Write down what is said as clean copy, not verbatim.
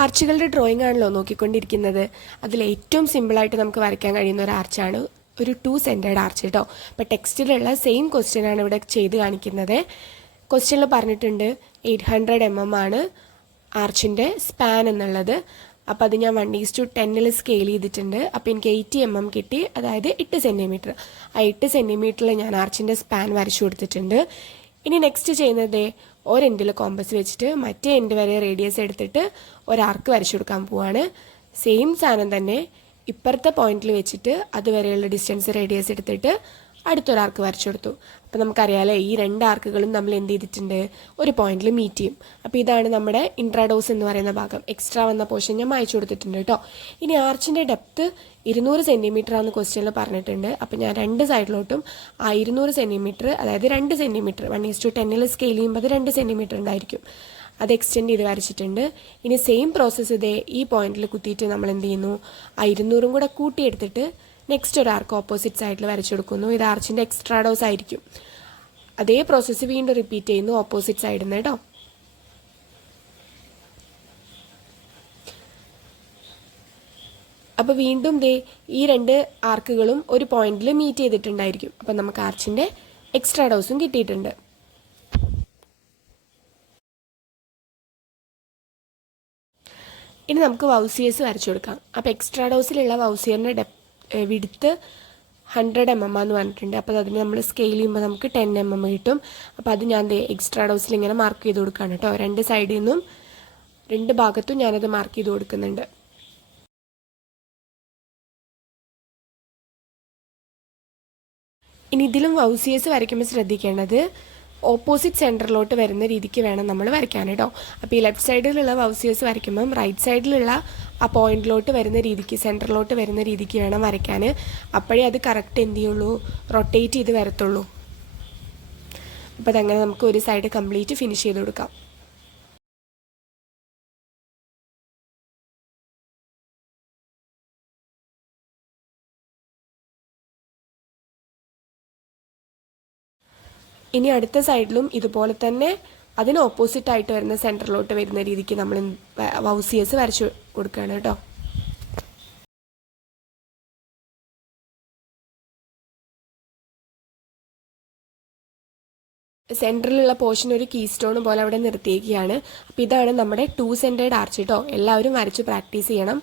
ആർച്ചുകളുടെ drawing ആണല്ലോ നോക്കിക്കൊണ്ടിരിക്കുന്നത്. അതിൽ ഏറ്റവും സിമ്പിളായിട്ട് നമുക്ക് വരയ്ക്കാൻ കഴിയുന്ന ഒരു ആർച്ചാണ് ഒരു 2 സെൻറ്റേഡ് ആർച്ച് കേട്ടോ. അപ്പോൾ ടെക്സ്റ്റിലുള്ള സെയിം ക്വസ്റ്റ്യനാണ് ഇവിടെ ചെയ്ത് കാണിക്കുന്നത്. ക്വസ്റ്റ്യനിൽ പറഞ്ഞിട്ടുണ്ട് 800 mm ആണ് ആർച്ചിൻ്റെ സ്പാൻ എന്നുള്ളത്. അപ്പോൾ അത് ഞാൻ 1:10 സ്കെയിൽ ചെയ്തിട്ടുണ്ട്. അപ്പോൾ എനിക്ക് 80 mm കിട്ടി, അതായത് 8 സെൻറ്റിമീറ്റർ. ആ 8 സെൻറ്റിമീറ്ററിൽ ഞാൻ ആർച്ചിൻ്റെ സ്പാൻ വരച്ചു കൊടുത്തിട്ടുണ്ട്. ഇനി നെക്സ്റ്റ് ചെയ്യുന്നത് ഒരെൻഡിൽ കോമ്പസ് വെച്ചിട്ട് മറ്റേ എൻഡ് വരെ റേഡിയസ് എടുത്തിട്ട് ഒരാർക്ക് വരച്ചു കൊടുക്കാൻ പോവാണ്. സെയിം സാധനം തന്നെ ഇപ്പുറത്തെ പോയിന്റിൽ വെച്ചിട്ട് അതുവരെയുള്ള ഡിസ്റ്റൻസ് റേഡിയസ് എടുത്തിട്ട് അടുത്തൊരാർക്ക് വരച്ചു കൊടുത്തു. അപ്പോൾ നമുക്കറിയാമല്ലോ ഈ 2 ആർക്കുകളും നമ്മൾ എന്ത് ചെയ്തിട്ടുണ്ട്, ഒരു പോയിന്റിൽ മീറ്റ് ചെയ്യും. അപ്പോൾ ഇതാണ് നമ്മുടെ ഇൻട്രാഡോസ് എന്ന് പറയുന്ന ഭാഗം. എക്സ്ട്രാ വന്ന പോർഷൻ ഞാൻ മായ്ച്ചു കൊടുത്തിട്ടുണ്ട് കേട്ടോ. ഇനി ആർച്ചിൻ്റെ ഡെപ്ത് 200 സെൻറ്റിമീറ്റർ ആണെന്ന് ക്വസ്റ്റ്യനിൽ പറഞ്ഞിട്ടുണ്ട്. അപ്പോൾ ഞാൻ 2 സൈഡിലോട്ടും ആ 200 സെൻറ്റിമീറ്റർ, അതായത് 2 സെൻറ്റിമീറ്റർ 1:10 സ്കെയിൽ ചെയ്യുമ്പോൾ അത് 2 സെൻറ്റിമീറ്റർ ഉണ്ടായിരിക്കും, അത് എക്സ്റ്റെൻഡ് ചെയ്ത് വരച്ചിട്ടുണ്ട്. ഇനി സെയിം പ്രോസസ്സ് ഇതേ ഈ പോയിന്റിൽ കുത്തിയിട്ട് നമ്മൾ എന്ത് ചെയ്യുന്നു, ആ 200 കൂടെ കൂട്ടിയെടുത്തിട്ട് നെക്സ്റ്റ് ഒരു ആർക്ക് ഓപ്പോസിറ്റ് സൈഡിൽ വരച്ചു കൊടുക്കുന്നു. ഇത് ആർച്ചിൻ്റെ എക്സ്ട്രാഡോസ് ആയിരിക്കും. അതേ പ്രോസസ്സ് വീണ്ടും റിപ്പീറ്റ് ചെയ്യുന്നു ഓപ്പോസിറ്റ് സൈഡിൽ നിന്ന് കേട്ടോ. അപ്പോൾ വീണ്ടും ദേ ഈ 2 ആർക്കുകളും ഒരു പോയിന്റിൽ മീറ്റ് ചെയ്തിട്ടുണ്ടായിരിക്കും. അപ്പം നമുക്ക് ആർച്ചിൻ്റെ എക്സ്ട്രാഡോസും കിട്ടിയിട്ടുണ്ട്. ഇനി നമുക്ക് വൗസിയേഴ്സ് വരച്ചു കൊടുക്കാം. അപ്പോൾ എക്സ്ട്രാഡോസിലുള്ള വൗസിയറിൻ്റെ വിഡ്ത്ത് 100 mm എന്ന് പറഞ്ഞിട്ടുണ്ട്. അപ്പോൾ അതിന് നമ്മൾ സ്കെയിൽ ചെയ്യുമ്പോൾ നമുക്ക് 10 mm കിട്ടും. അപ്പോൾ അത് ഞാൻ എക്സ്ട്രാഡോസിൽ ഇങ്ങനെ മാർക്ക് ചെയ്ത് കൊടുക്കുകയാണ് കേട്ടോ. 2 സൈഡിൽ നിന്നും 2 ഭാഗത്തും ഞാനത് മാർക്ക് ചെയ്ത് കൊടുക്കുന്നുണ്ട്. ഇനി ഇതിലും വൗസിയേഴ്സ് വരയ്ക്കുമ്പോൾ ശ്രദ്ധിക്കേണ്ടത് ഓപ്പോസിറ്റ് സെൻറ്ററിലോട്ട് വരുന്ന രീതിക്ക് വേണം നമ്മൾ വരയ്ക്കാൻ കേട്ടോ. അപ്പോൾ ഈ ലെഫ്റ്റ് സൈഡിലുള്ള വൗസിയേഴ്സ് വരയ്ക്കുമ്പം റൈറ്റ് സൈഡിലുള്ള ആ പോയിന്റിലോട്ട് വരുന്ന രീതിക്ക്, സെൻറ്ററിലോട്ട് വരുന്ന രീതിക്ക് വേണം വരയ്ക്കാൻ. അപ്പോഴേ അത് കറക്റ്റ് എന്ത് ചെയ്യുള്ളൂ, റൊട്ടേറ്റ് ചെയ്ത് വരത്തുള്ളൂ. അപ്പോൾ അതങ്ങനെ നമുക്ക് ഒരു സൈഡ് കംപ്ലീറ്റ് ഫിനിഷ് ചെയ്ത് കൊടുക്കാം. ഇനി അടുത്ത സൈഡിലും ഇതുപോലെ തന്നെ അതിന് ഓപ്പോസിറ്റ് ആയിട്ട് വരുന്ന സെൻറ്ററിലോട്ട് വരുന്ന രീതിക്ക് നമ്മൾ വൗസിയേഴ്സ് വരച്ചു കൊടുക്കുകയാണ് കേട്ടോ. സെൻറ്ററിലുള്ള പോർഷൻ ഒരു കീ സ്റ്റോൺ പോലെ അവിടെ നിർത്തിയിരിക്കുകയാണ്. അപ്പോൾ ഇതാണ് നമ്മുടെ 2 സെൻറ്റേഡ് ആർച്ച് കേട്ടോ. എല്ലാവരും വരച്ച് പ്രാക്ടീസ് ചെയ്യണം.